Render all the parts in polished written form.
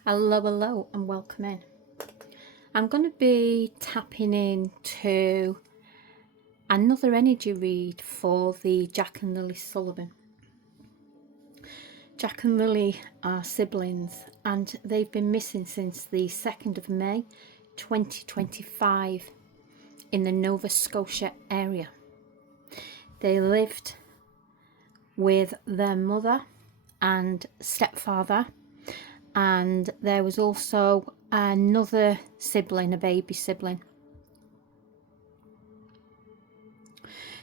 Hello, and welcome in. I'm going to be tapping into another energy read for the Jack and Lily Sullivan. Jack and Lily are siblings, and they've been missing since the 2nd of May 2025 in the Nova Scotia area. They lived with their mother and stepfather, and there was also another sibling, a baby sibling.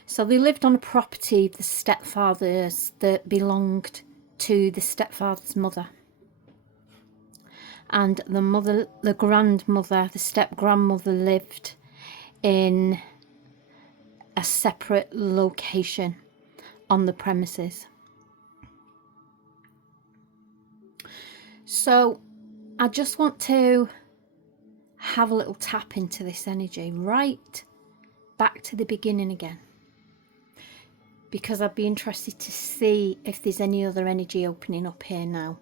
So they lived on a property of the stepfather's that belonged to the stepfather's mother, and the grandmother, the step grandmother, lived in a separate location on the premises. So I just want to have a little tap into this energy right back to the beginning again, because I'd be interested to see if there's any other energy opening up here now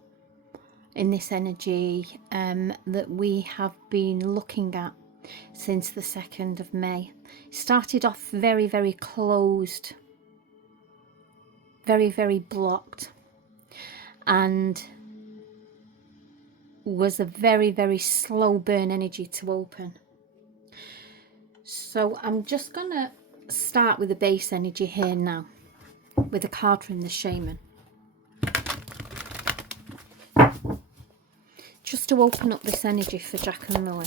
in this energy that we have been looking at since the 2nd of May. Started off very closed, very blocked, and was a very slow burn energy to open. So I'm just gonna start with the base energy here now with a card from the Shaman, just to open up this energy for Jack and Lily.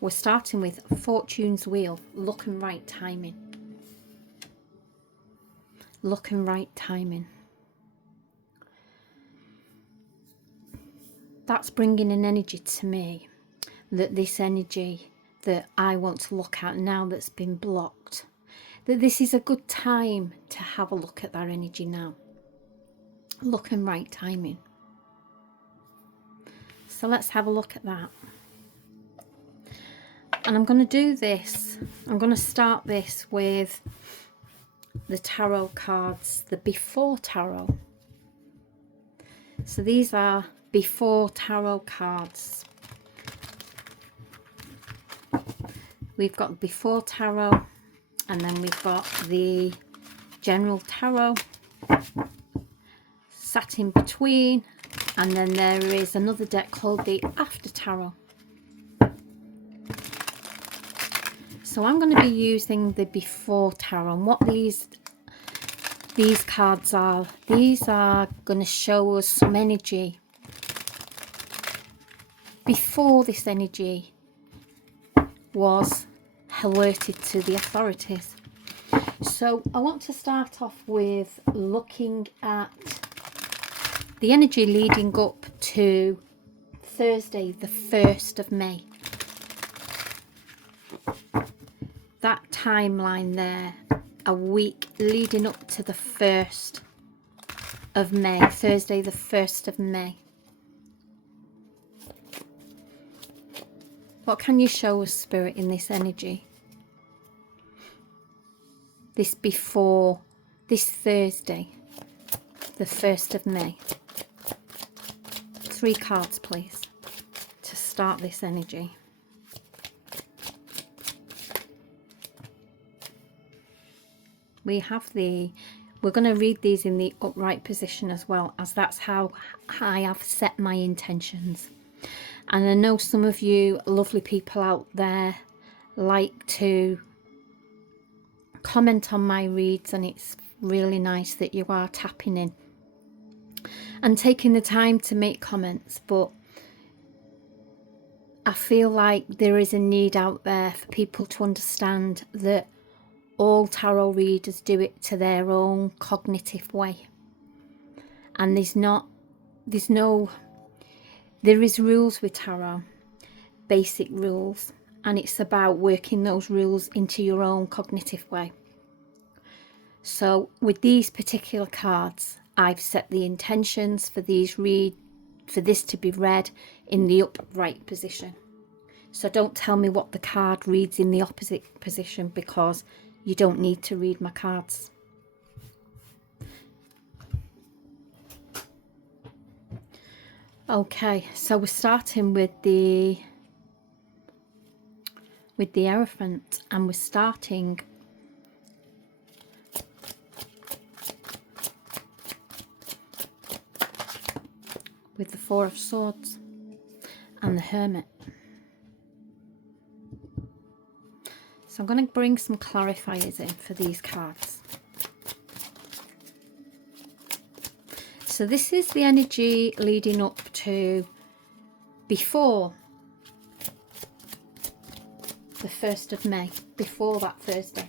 We're starting with Fortune's Wheel, luck and right timing. Luck and right timing. That's bringing an energy to me, that this energy that I want to look at now that's been blocked, that this is a good time to have a look at that energy now. Luck and right timing. So let's have a look at that. And I'm going to do this. I'm going to start this with the tarot cards, the Before Tarot. So these are Before Tarot cards. We've got Before Tarot, and then we've got the General Tarot sat in between, and then there is another deck called the After Tarot. So I'm going to be using the Before Tarot, and what these cards are, these are going to show us some energy before this energy was alerted to the authorities. So I want to start off with looking at the energy leading up to Thursday the 1st of May. That timeline there, a week leading up to the 1st of May, Thursday the 1st of May. What can you show us, Spirit, in this energy? This before, this Thursday, the 1st of May. 3 cards, please, to start this energy. We have we're going to read these in the upright position as well, as that's how I have set my intentions. And I know some of you lovely people out there like to comment on my reads, and it's really nice that you are tapping in and taking the time to make comments, but I feel like there is a need out there for people to understand that all tarot readers do it to their own cognitive way, and there is rules with tarot, basic rules, and it's about working those rules into your own cognitive way. So with these particular cards, I've set the intentions for this to be read in the upright position. So don't tell me what the card reads in the opposite position, because you don't need to read my cards. Okay, so we're starting with the Hierophant, and we're starting with the Four of Swords and the Hermit. So I'm going to bring some clarifiers in for these cards. So this is the energy leading up to before the 1st of May, before that Thursday.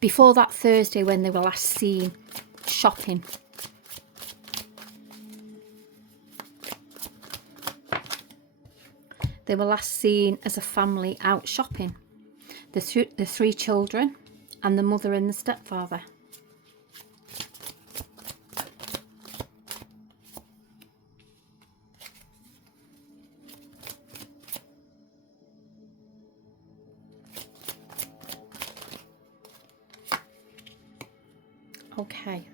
Before that Thursday when they were last seen shopping. They were last seen as a family out shopping. The three children and the mother and the stepfather. Okay.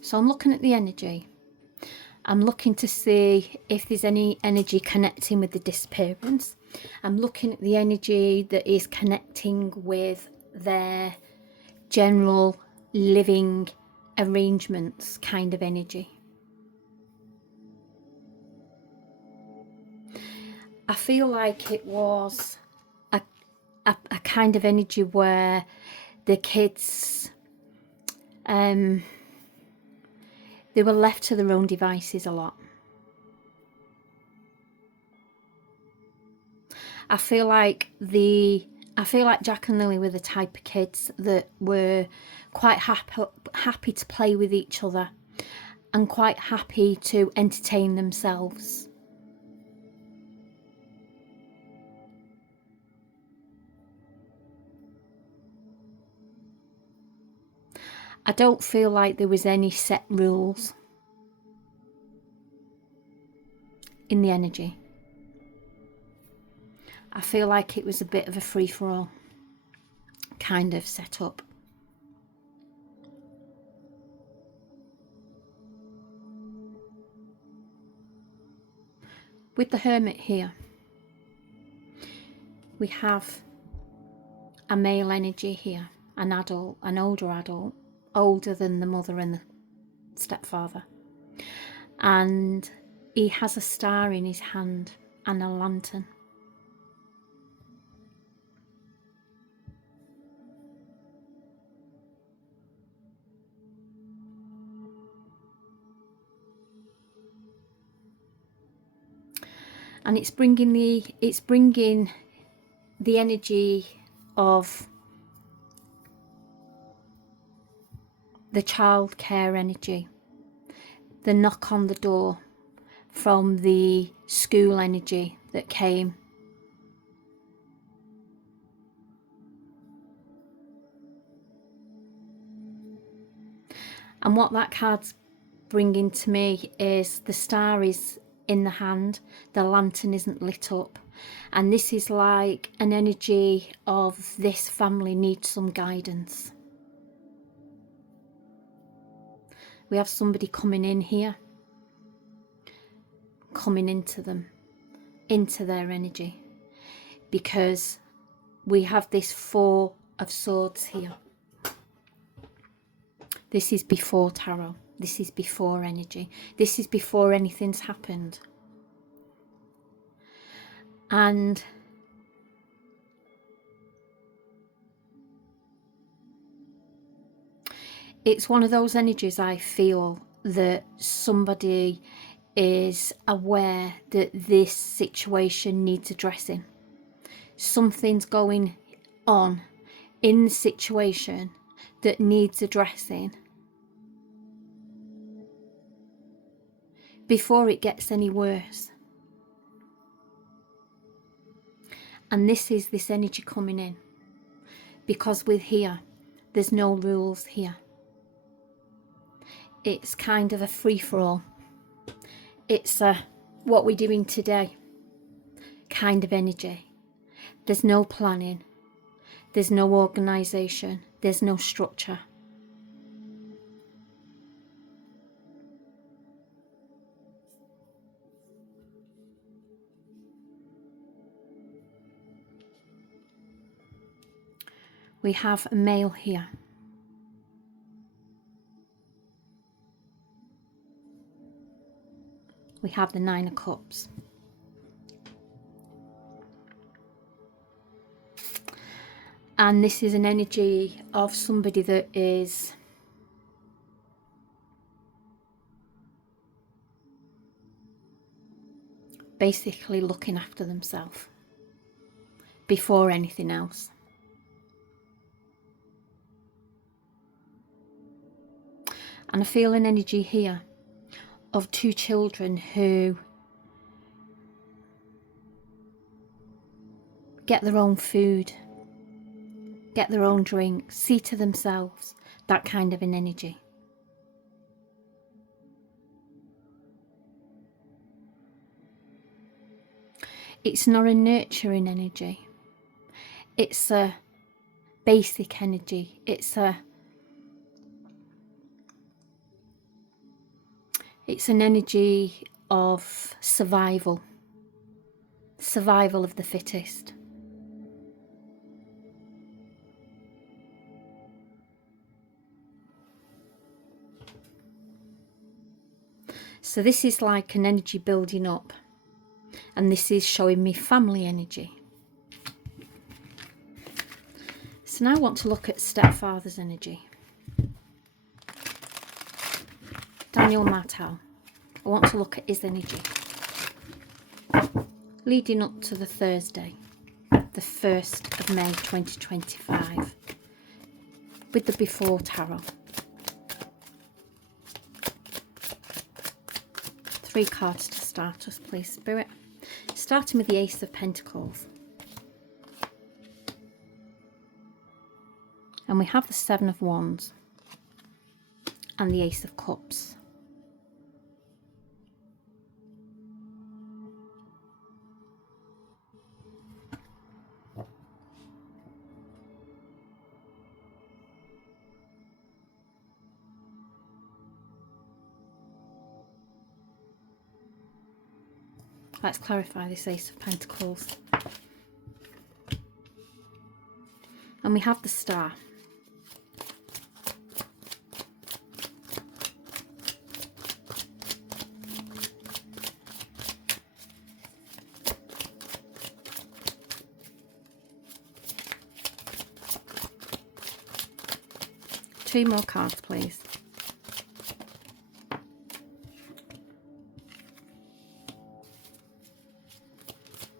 So I'm looking at the energy. I'm looking to see if there's any energy connecting with the disappearance. I'm looking at the energy that is connecting with their general living arrangements kind of energy. I feel like it was a kind of energy where the kids, they were left to their own devices a lot. I feel like Jack and Lily were the type of kids that were quite happy to play with each other and quite happy to entertain themselves. I don't feel like there was any set rules in the energy. I feel like it was a bit of a free-for-all kind of setup. With the Hermit here, we have a male energy here, an adult, an older adult, older than the mother and the stepfather. And he has a star in his hand and a lantern. And it's bringing the energy of the childcare energy, the knock on the door from the school energy that came. And what that card's bringing to me is the star is in the hand, the lantern isn't lit up, and this is like an energy of this family needs some guidance. We have somebody coming in here, coming into them, into their energy, because we have this Four of Swords here. This is before tarot. This is before energy. This is before anything's happened. And it's one of those energies I feel that somebody is aware that this situation needs addressing. Something's going on in the situation that needs addressing before it gets any worse. And this is this energy coming in, because with here, there's no rules here. It's kind of a free-for-all. It's a what we're doing today kind of energy. There's no planning. There's no organisation. There's no structure. We have a male here. We have the Nine of Cups. And this is an energy of somebody that is basically looking after themselves before anything else. And I feel an energy here of two children who get their own food, get their own drink, see to themselves, that kind of an energy. It's not a nurturing energy. It's a basic energy. It's an energy of survival. Survival of the fittest. So this is like an energy building up. And this is showing me family energy. So now I want to look at stepfather's energy. Daniel Martel. I want to look at his energy. Leading up to the Thursday, the 1st of May 2025. With the Before Tarot. 3 cards to start us, please, Spirit. Starting with the Ace of Pentacles. And we have the 7 of Wands. And the Ace of Cups. Let's clarify this Ace of Pentacles. And we have the Star. Two more cards, please.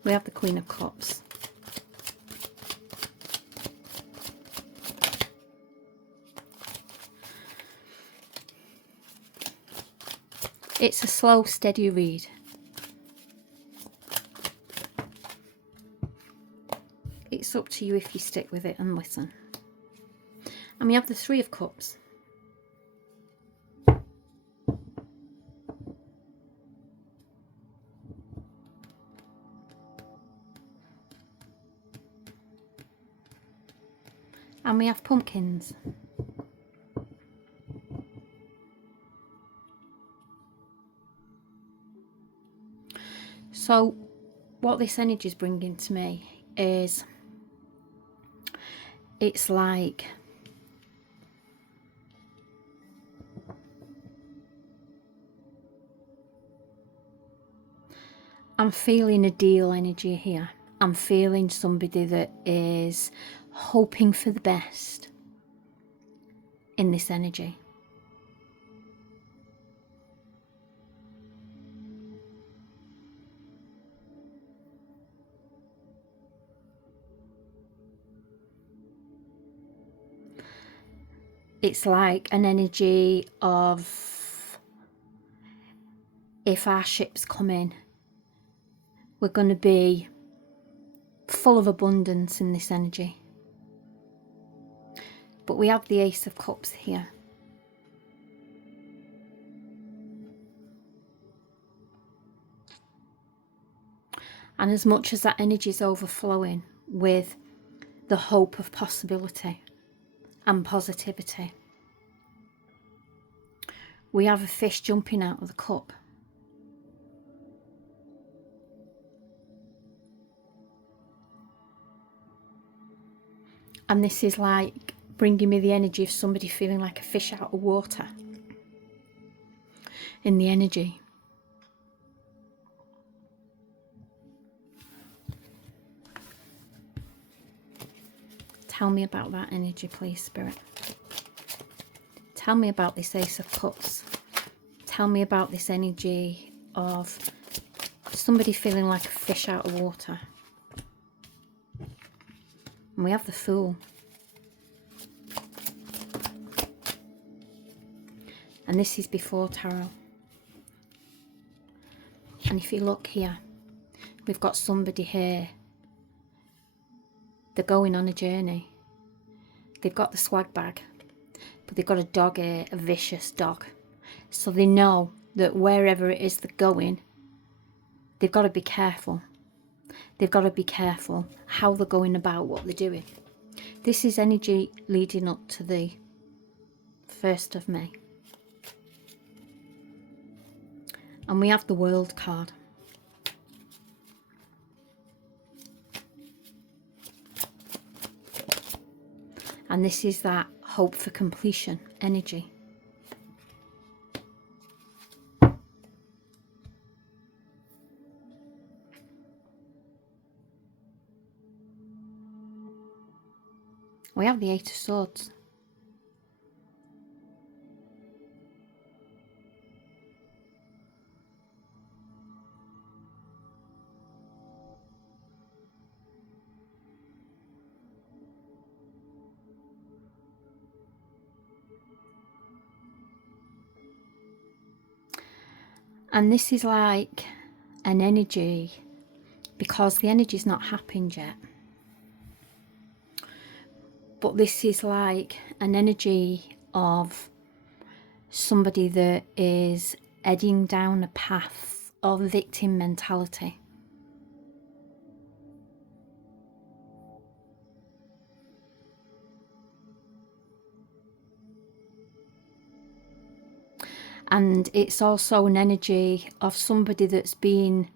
We have the Queen of Cups. It's a slow, steady read. It's up to you if you stick with it and listen. And we have the 3 of Cups. And we have pumpkins. So what this energy is bringing to me is, it's like I'm feeling a deal energy here. I'm feeling somebody that is hoping for the best in this energy. It's like an energy of, if our ships come in, we're going to be full of abundance in this energy. But we have the Ace of Cups here. And as much as that energy is overflowing with the hope of possibility and positivity. We have a fish jumping out of the cup. And this is like bringing me the energy of somebody feeling like a fish out of water. In the energy. Tell me about that energy, please, Spirit. Tell me about this Ace of Cups. Tell me about this energy of somebody feeling like a fish out of water. And we have the Fool. And this is before Tarot. And if you look here, we've got somebody here. They're going on a journey. They've got the swag bag, but they've got a dog here, a vicious dog. So they know that wherever it is they're going, they've got to be careful. They've got to be careful how they're going about what they're doing. This is energy leading up to the 1st of May. And we have the World card. And this is that hope for completion energy. We have the 8 of Swords. And this is like an energy, because the energy's not happened yet. But this is like an energy of somebody that is heading down a path of victim mentality. And it's also an energy of somebody that's been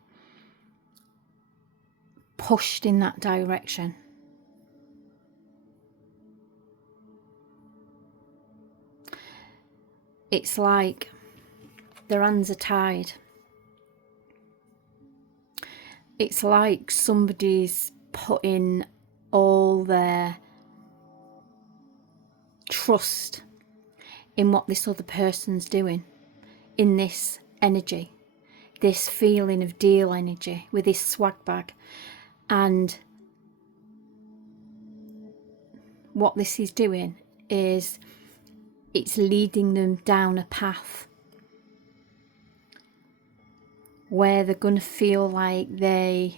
pushed in that direction. It's like their hands are tied. It's like somebody's putting all their trust in what this other person's doing, in this energy, this feeling of deal energy with this swag bag. And what this is doing is it's leading them down a path where they're going to feel like they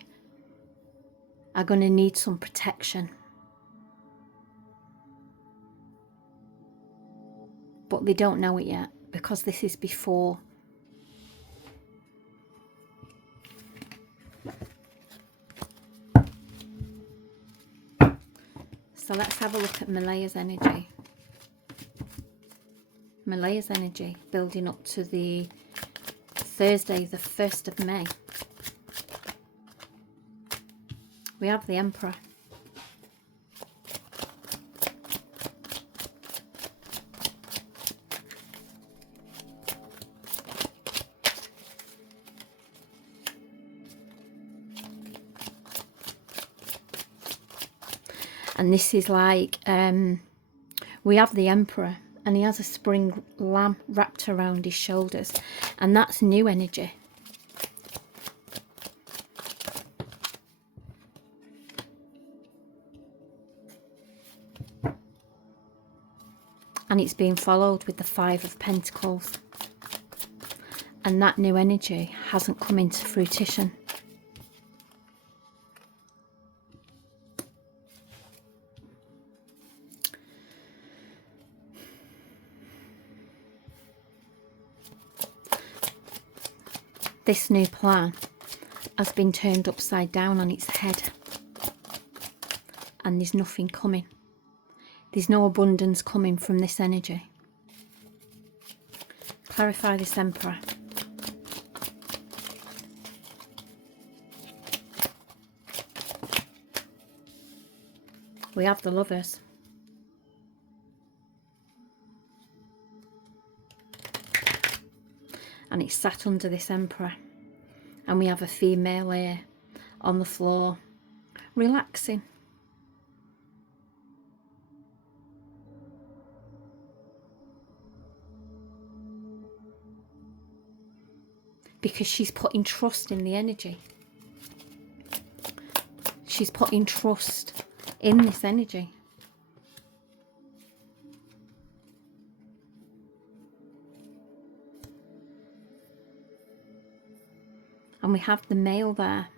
are going to need some protection. But they don't know it yet, because this is before. So let's have a look at Malaya's energy. Malaya's energy building up to the Thursday, the 1st of May. We have the Emperor. And this is like, we have the Emperor, and he has a spring lamb wrapped around his shoulders. And that's new energy. And it's being followed with the 5 of Pentacles. And that new energy hasn't come into fruition. This new plan has been turned upside down on its head. and there's nothing coming. There's no abundance coming from this energy. Clarify this Emperor. We have the Lovers. And it's sat under this Emperor. And we have a female here on the floor, relaxing. Because she's putting trust in the energy. She's putting trust in this energy. And we have the male there,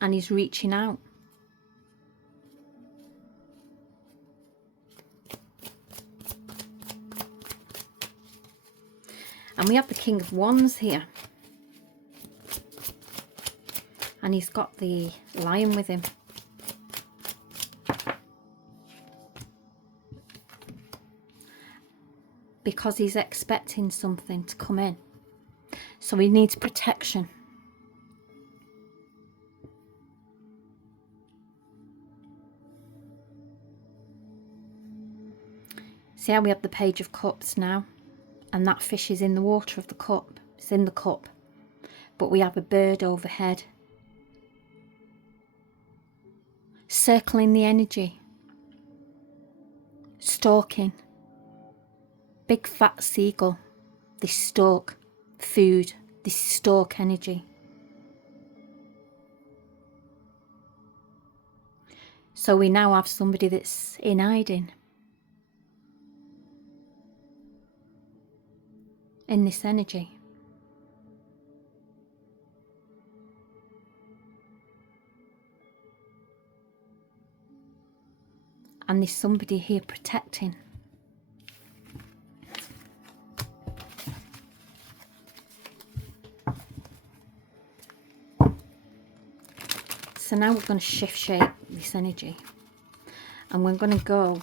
and he's reaching out. And we have the King of Wands here. And he's got the lion with him. Because he's expecting something to come in. So he needs protection. See how we have the Page of Cups now? And that fish is in the water of the cup. It's in the cup. But we have a bird overhead, circling the energy, stalking. Big fat seagull. They stalk food. They stalk energy. So we now have somebody that's in hiding in this energy. And there's somebody here protecting. So now we're going to shift shape this energy. And we're going to go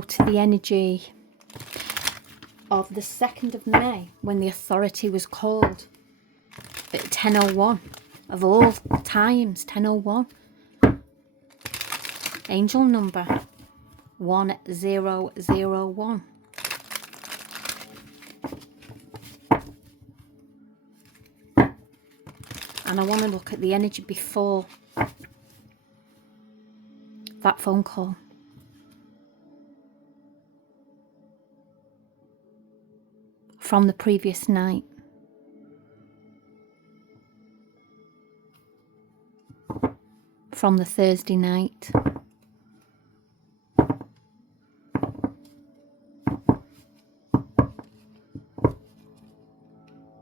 to the energy of the 2nd of May, when the authority was called at 10:01 of all times, 10:01. Angel number 1001. And I want to look at the energy before that phone call. From the previous night. From the Thursday night.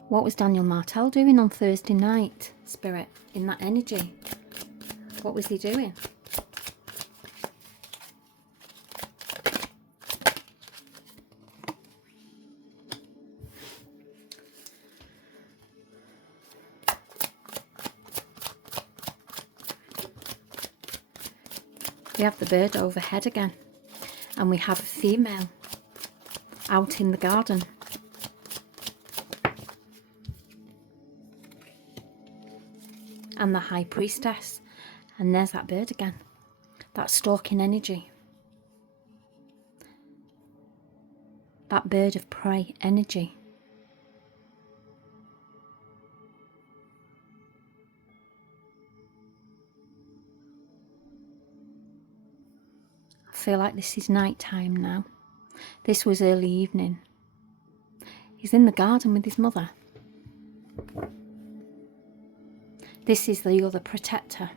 What was Daniel Martel doing on Thursday night, Spirit, in that energy? What was he doing? We have the bird overhead again, and we have a female out in the garden. And the High Priestess, and there's that bird again, that stalking energy, that bird of prey energy. I feel like this is night time now. This was early evening. He's in the garden with his mother. This is the other protector.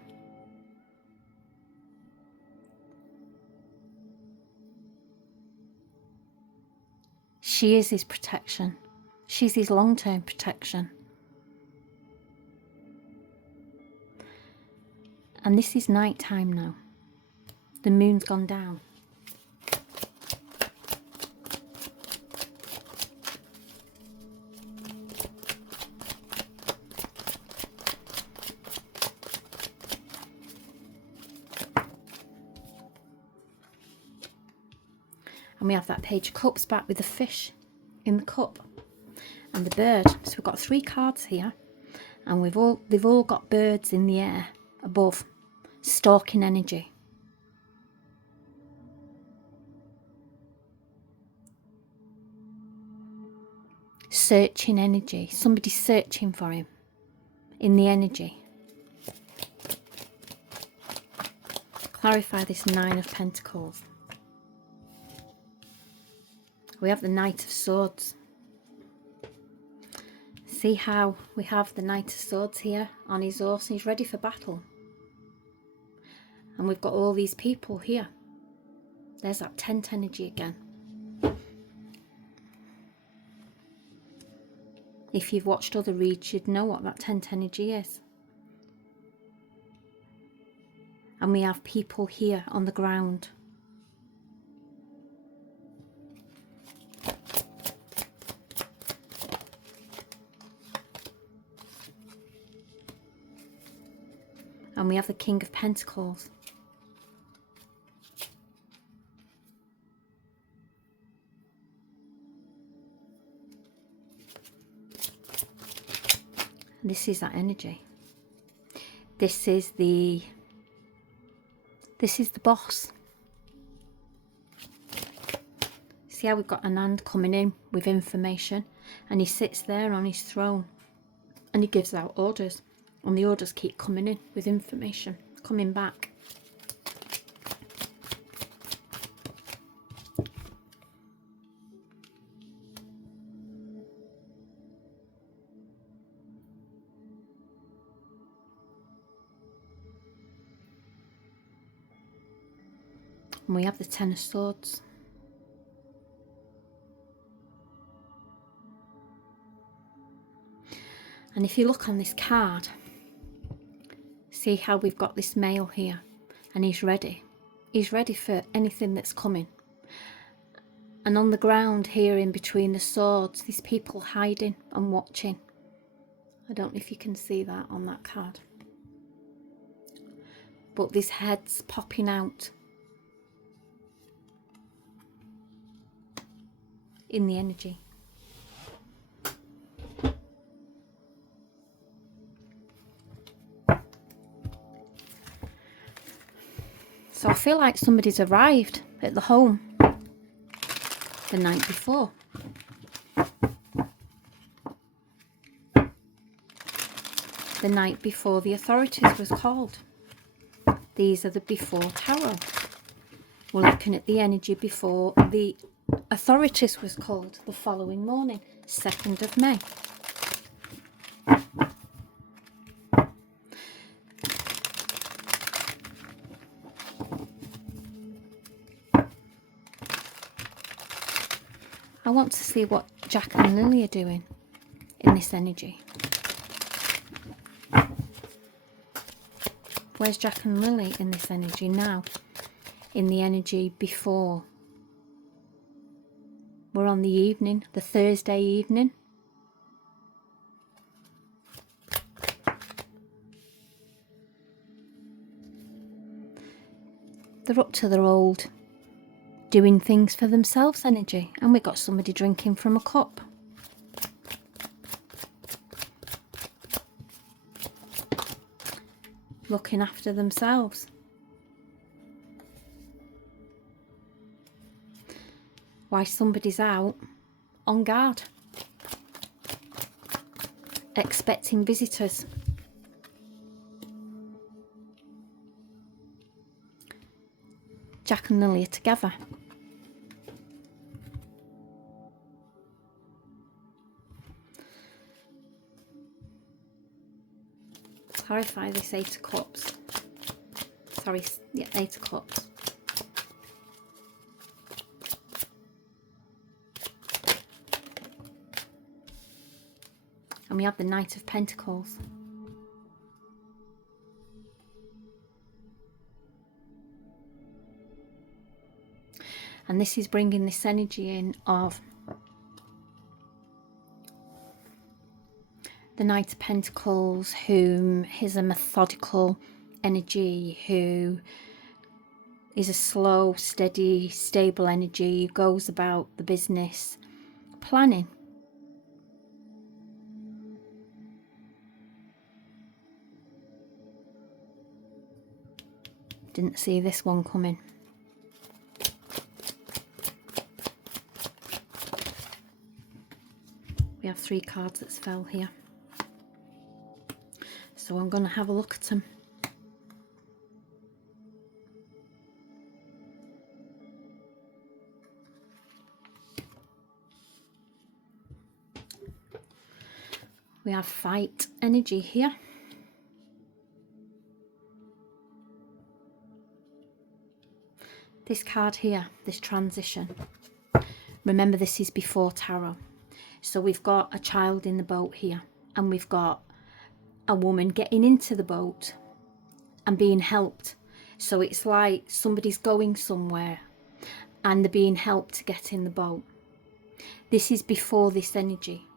She is his protection. She's his long-term protection. And this is night time now. The moon's gone down. And we have that Page of Cups back with the fish in the cup and the bird. So we've got 3 cards here, and they've all got birds in the air above, stalking energy. Searching energy. Somebody's searching for him in the energy. Clarify this 9 of Pentacles. We have the Knight of Swords. See how we have the Knight of Swords here on his horse, and he's ready for battle. And we've got all these people here. There's that tent energy again. If you've watched other reads, you'd know what that tent energy is. And we have people here on the ground. And we have the King of Pentacles. And this is that energy. This is the boss. See how we've got Anand coming in with information, and he sits there on his throne and he gives out orders, and the orders keep coming in with information, coming back. And we have the Ten of Swords. And if you look on this card, see how we've got this male here, and he's ready. He's ready for anything that's coming. And on the ground here in between the swords, these people hiding and watching. I don't know if you can see that on that card. But these heads popping out in the energy. So I feel like somebody's arrived at the home the night before. The night before the authorities was called. These are the before tarot. We're looking at the energy before the authorities was called the following morning, 2nd of May. I want to see what Jack and Lily are doing in this energy. Where's Jack and Lily in this energy now? In the energy before. We're on the evening, the Thursday evening. They're up to their old doing things for themselves energy, and we got somebody drinking from a cup. Looking after themselves. Why somebody's out on guard, expecting visitors. Jack and Lily are together. Clarify this 8 of Cups. Sorry, yeah, 8 of Cups. And we have the Knight of Pentacles. And this is bringing this energy in of the Knight of Pentacles, whom is a methodical energy, who is a slow, steady, stable energy who goes about the business planning. Didn't see this one coming. We have 3 cards that fell here. So I'm going to have a look at them. We have fight energy here. This card here, this transition. Remember, this is before tarot. So we've got a child in the boat here, and we've got a woman getting into the boat and being helped. So it's like somebody's going somewhere and they're being helped to get in the boat. This is before this energy.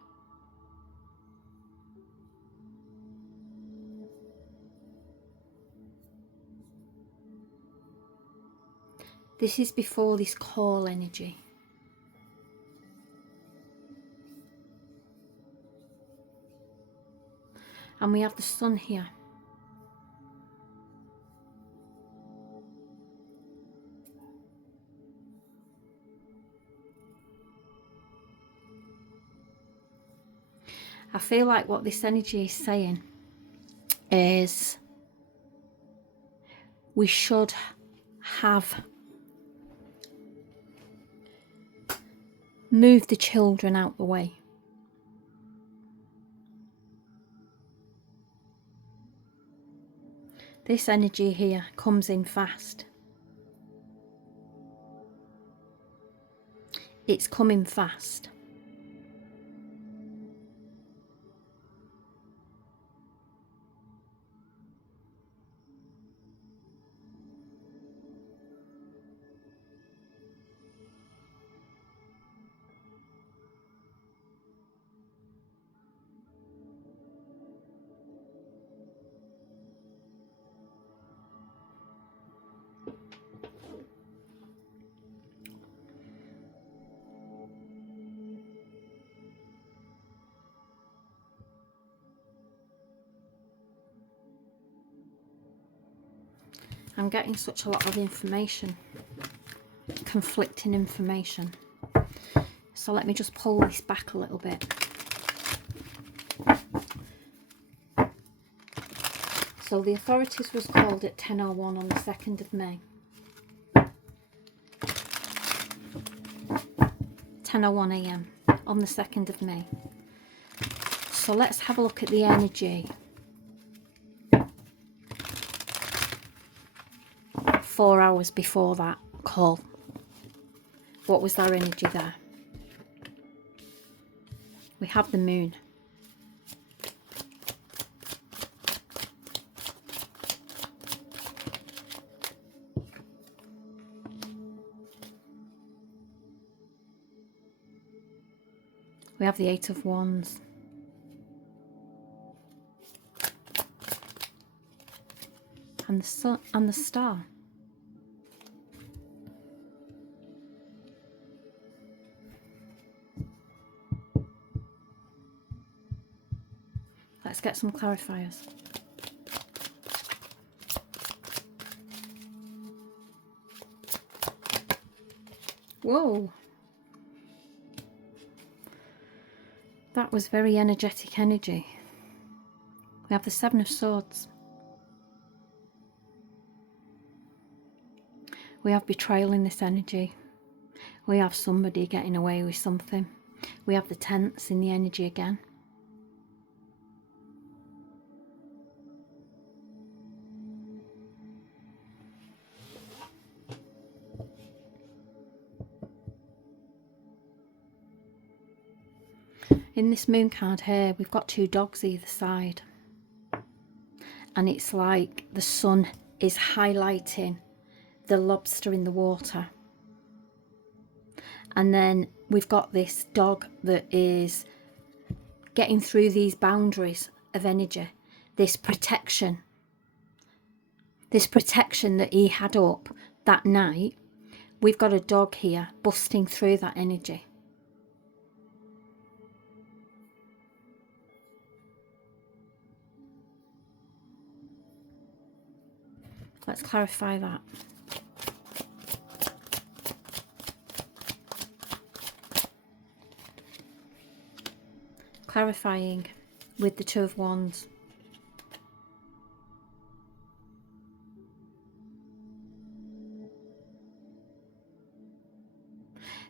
This is before this call energy. And we have the sun here. I feel like what this energy is saying is we should have moved the children out the way. This energy here comes in fast. It's coming fast. I'm getting such a lot of information, conflicting information. So let me just pull this back a little bit. So the authorities was called at 10:01 on the 2nd of May. 10:01 AM on the 2nd of May. So let's have a look at the energy 4 hours before that call. What was their energy there? We have the moon. We have the 8 of Wands. And the sun and the star. Let's get some clarifiers. Whoa. That was very energetic energy. We have the 7 of Swords. We have betrayal in this energy. We have somebody getting away with something. We have the Tense in the energy again. In this moon card here, we've got 2 dogs either side. And it's like the sun is highlighting the lobster in the water. And then we've got this dog that is getting through these boundaries of energy, this protection that he had up that night, we've got a dog here busting through that energy. Let's clarify that. Clarifying with the Two of Wands.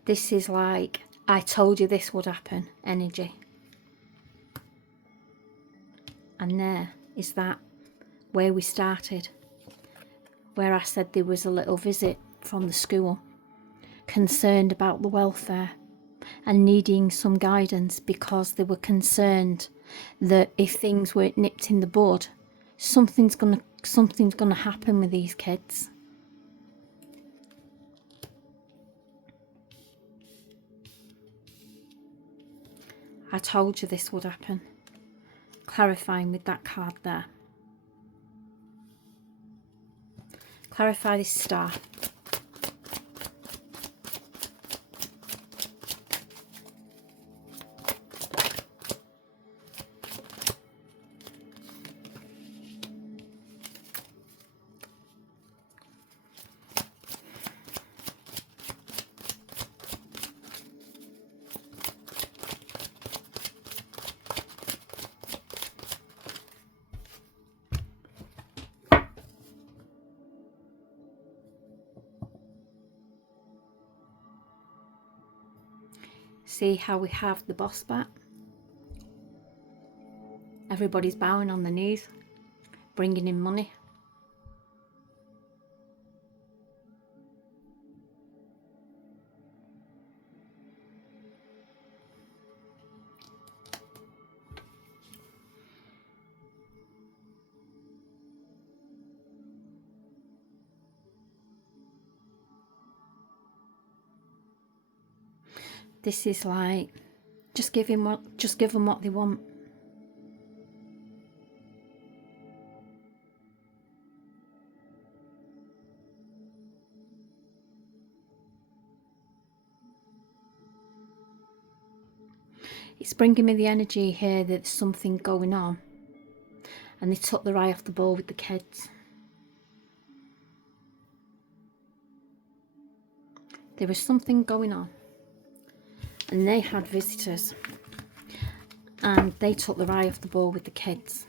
This is like, I told you this would happen energy. And there is that where we started, where I said there was a little visit from the school, concerned about the welfare and needing some guidance because they were concerned that if things weren't nipped in the bud, something's gonna happen with these kids. I told you this would happen. Clarifying with that card there. Clarify this star. See how we have the boss back? Everybody's bowing on the knees, bringing in money. This is like, just give them what they want. It's bringing me the energy here that there's something going on, and they took their eye off the ball with the kids. There was something going on, and they had visitors, and they took their eye off the ball with the kids.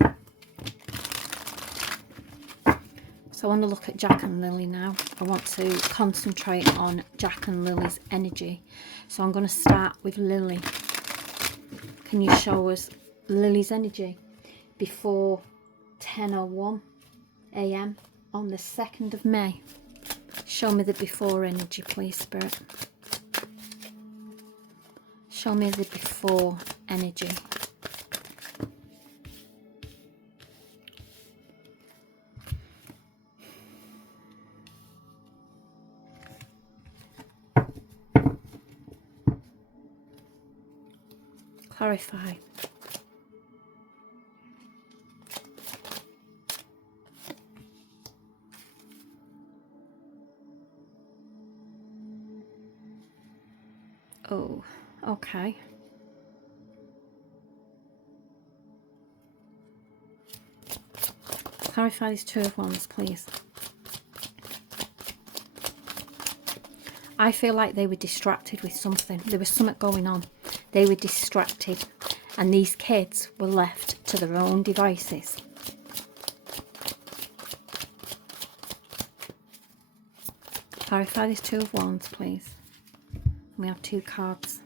So I want to look at Jack and Lily now. I want to concentrate on Jack and Lily's energy. So I'm going to start with Lily. Can you show us Lily's energy before 10:01 a.m. on the 2nd of May? Show me the before energy, please, Spirit. Show me the before energy. Clarify. Oh, okay. Clarify these Two of Wands, please. I feel like they were distracted with something. There was something going on. They were distracted, and these kids were left to their own devices. Clarify this Two of Wands, please. We have 2 cards.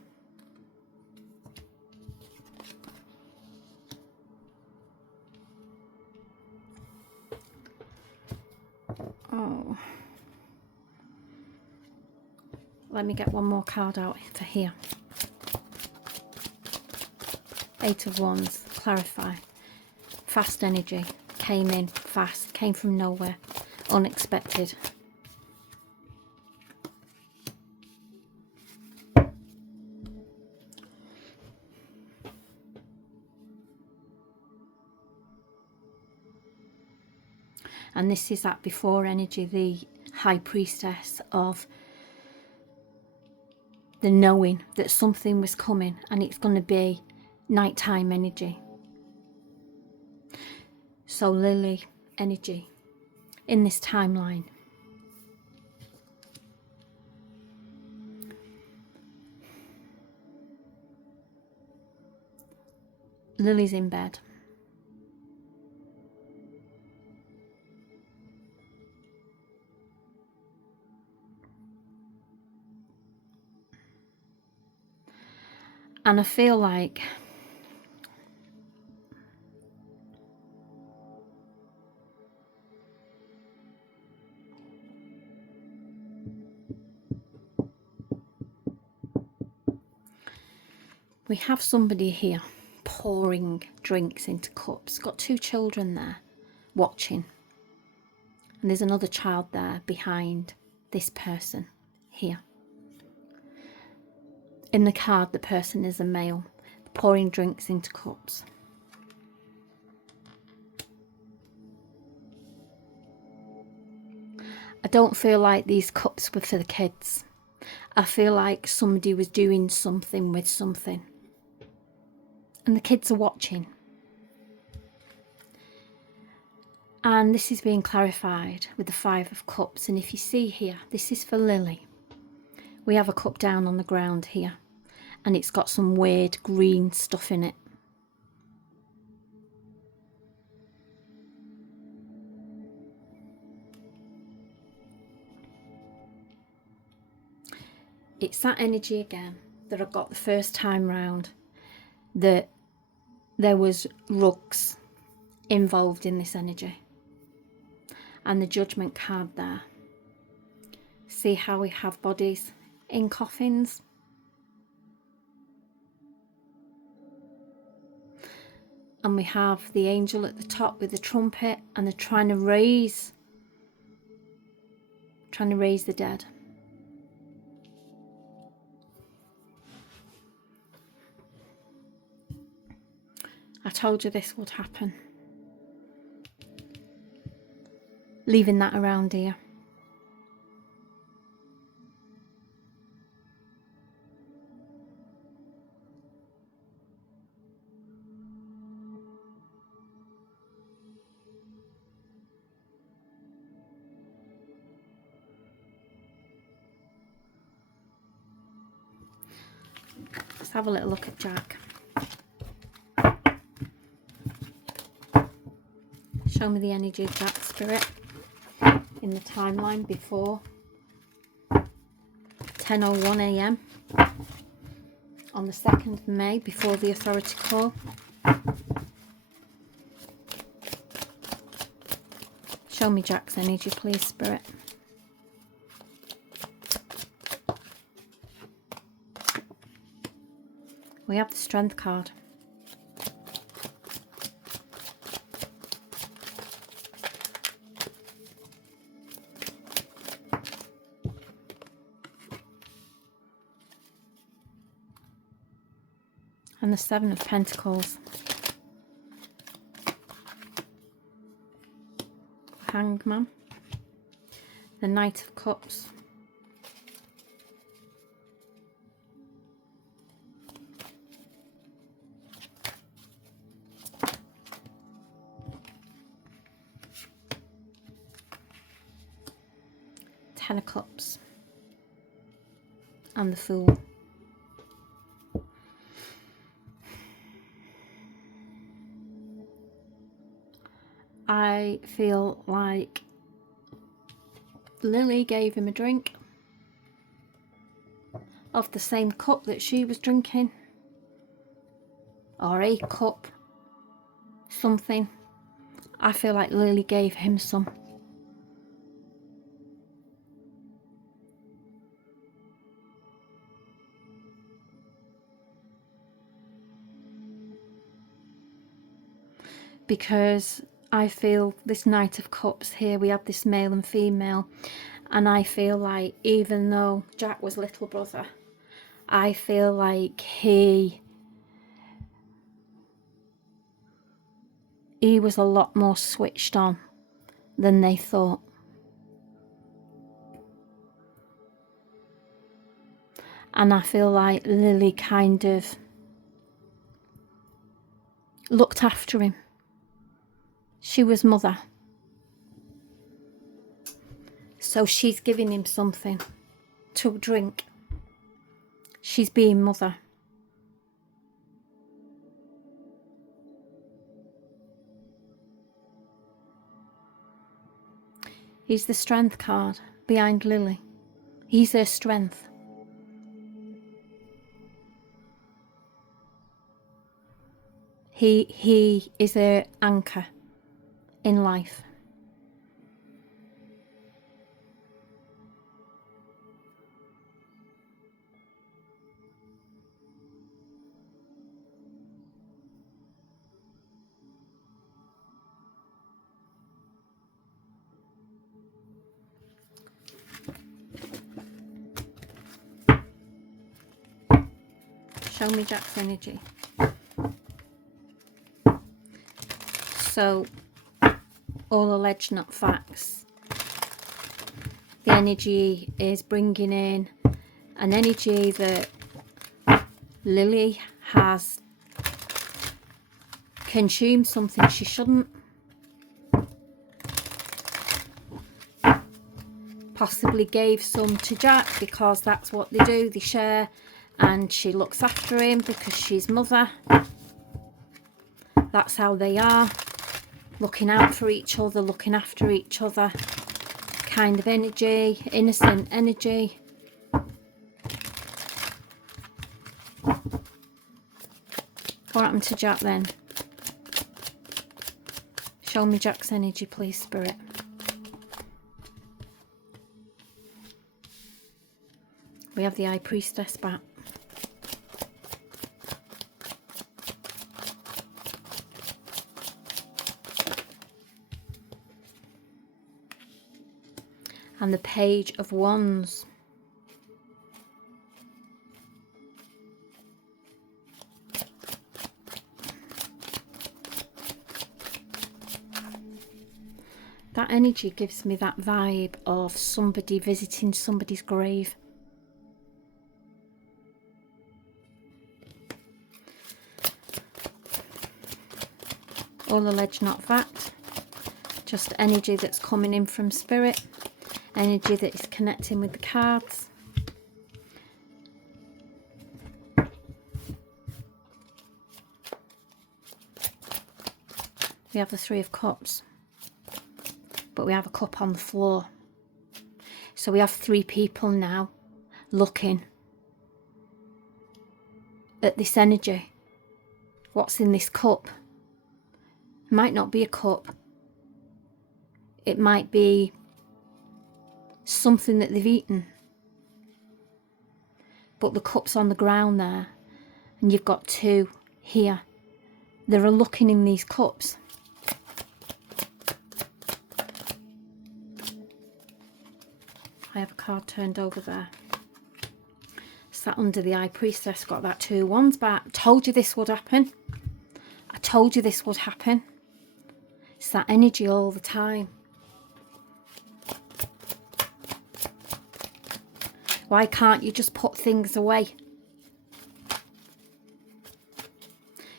Oh. Let me get one more card out for here. 8 of Wands. Clarify. Fast energy. Came in fast. Came from nowhere. Unexpected. And this is that before energy, the high priestess of the knowing that something was coming, and it's going to be nighttime energy. So Lily energy in this timeline. Lily's in bed. And I feel like we have somebody here pouring drinks into cups. Got two children there watching. And there's another child there behind this person here. In the card, the person is a male, pouring drinks into cups. I don't feel like these cups were for the kids. I feel like somebody was doing something with something. And the kids are watching. And this is being clarified with the 5 of Cups. And if you see here, this is for Lily. We have a cup down on the ground here. And it's got some weird green stuff in it. It's that energy again that I got the first time round, that there was rugs involved in this energy. And the Judgment card there. See how we have bodies in coffins? And we have the angel at the top with the trumpet, and they're trying to raise the dead. I told you this would happen. Leaving that around here. Let's have a little look at Jack. Show me the energy of Jack, Spirit, in the timeline before 10:01 a.m. on the 2nd of May, before the authority call. Show me Jack's energy, please, Spirit. We have the Strength card. And the 7 of Pentacles. Hangman. The Knight of Cups. Ten of Cups. And the Fool. I feel like Lily gave him a drink of the same cup that she was drinking, or a cup, something. I feel like Lily gave him some. Because I feel this Knight of Cups here, we have this male and female, and I feel like even though Jack was little brother, I feel like he was a lot more switched on than they thought. And I feel like Lily kind of looked after him. She was mother. So she's giving him something to drink. She's being mother. He's the strength card behind Lily. He's her strength. He is her anchor in life. Show me Jack's energy. So, all alleged, not facts. The energy is bringing in an energy that Lily has consumed something she shouldn't. Possibly gave some to Jack because that's what they do, they share, and she looks after him because she's mother. That's how they are, looking out for each other, looking after each other kind of energy, innocent energy. What happened to Jack then? Show me Jack's energy, please, Spirit. We have the High Priestess back. And the Page of Wands. That energy gives me that vibe of somebody visiting somebody's grave. All alleged, not fact. Just energy that's coming in from spirit. Energy that is connecting with the cards. We have the Three of Cups. But we have a cup on the floor. So we have three people now looking at this energy. What's in this cup? It might not be a cup. It might be something that they've eaten. But the cup's on the ground there. And you've got two here. They're looking in these cups. I have a card turned over there. Sat under the High Priestess, got that Two of Wands back. Told you this would happen. I told you this would happen. It's that energy all the time. Why can't you just put things away?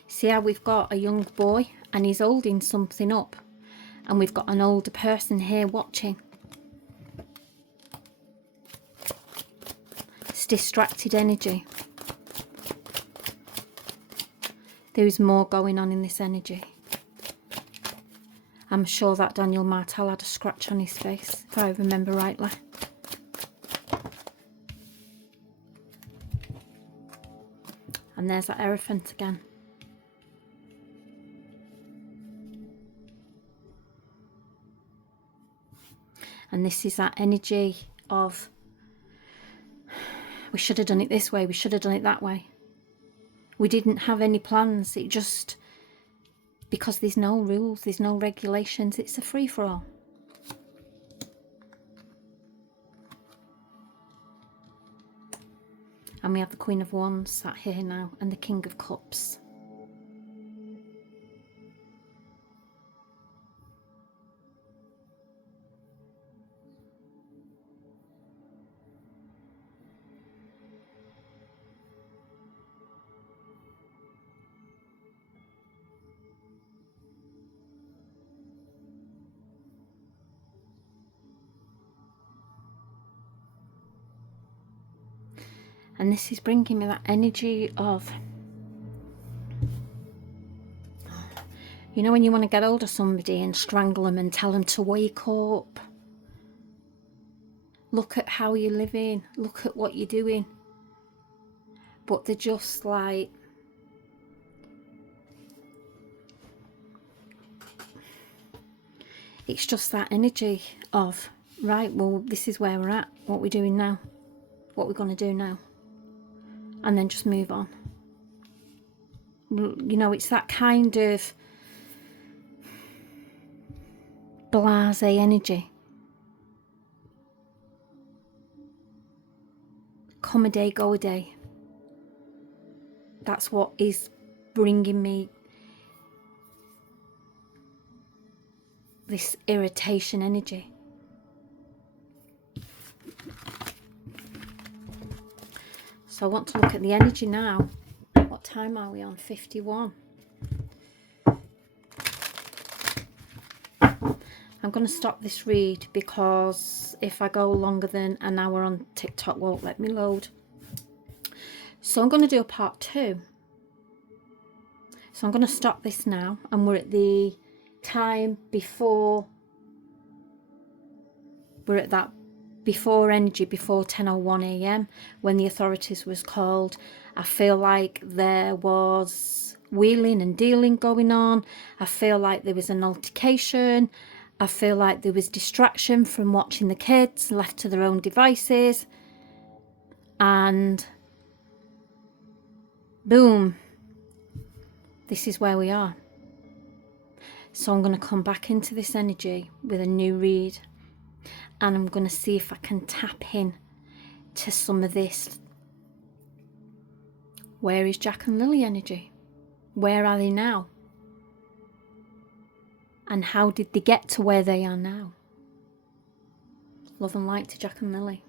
See how we've got a young boy and he's holding something up. And we've got an older person here watching. It's distracted energy. There is more going on in this energy. I'm sure that Daniel Martel had a scratch on his face, if I remember rightly. And there's that Hierophant again. And this is that energy of, we should have done it this way, we should have done it that way. We didn't have any plans, it just, because there's no rules, there's no regulations, it's a free-for-all. And we have the Queen of Wands sat here now, and the King of Cups. And this is bringing me that energy of, you know, when you want to get hold of somebody and strangle them and tell them to wake up. Look at how you're living. Look at what you're doing. But they're just like, it's just that energy of, right, well, this is where we're at. What we're doing now. What we're going to do now. And then just move on. You know, it's that kind of blasé energy. Come a day, go a day. That's what is bringing me this irritation energy. So I want to look at the energy now. What time are we on? 51. I'm going to stop this read because if I go longer than an hour on TikTok won't let me load. So I'm going to do a part 2. So I'm going to stop this now, and we're at the time before, we're at that before energy, before 10:01 a.m. when the authorities was called. I feel like there was wheeling and dealing going on. I feel like there was an altercation. I feel like there was distraction from watching the kids left to their own devices. And boom, this is where we are. So I'm going to come back into this energy with a new read. And I'm going to see if I can tap in to some of this. Where is Jack and Lily energy? Where are they now? And how did they get to where they are now? Love and light to Jack and Lily.